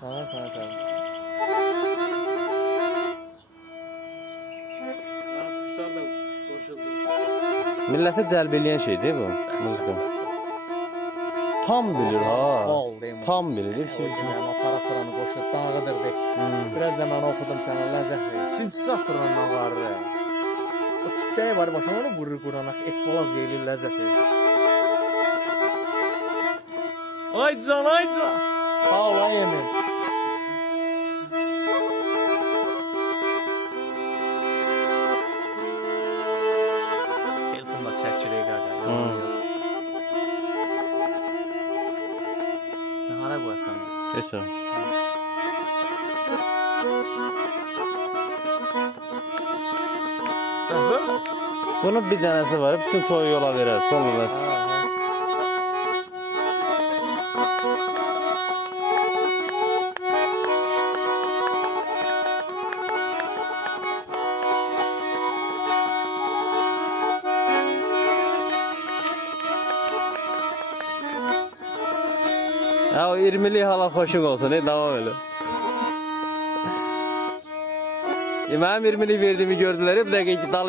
Sana sana. Kuşlar da koşuldu. Milleti cəlb eləyən şeydir bu muzika. Tam bilir ha. Bol deyim. Tam bilir O ki. gün ama parapranı koşup dağıdırdık. Biraz zaman okudum sana lezzet verir. Simsah durandan var ya. O tüpteyi var başına onu vurur kuranak. Et boğaz gelir lezzet verir. Ay can ay can. Sağ ol ay yemin. Elfimle çəkçiliği qaqa. Ne hara qoyasam? Neyse. Bunun bir tanesi var. Bütün toyu yola verir. Olmaz. Ya o 20'li hala hoşun olsun. Devam öyle. Benim 20'li verdiğimi gördüler. Bir dakika dal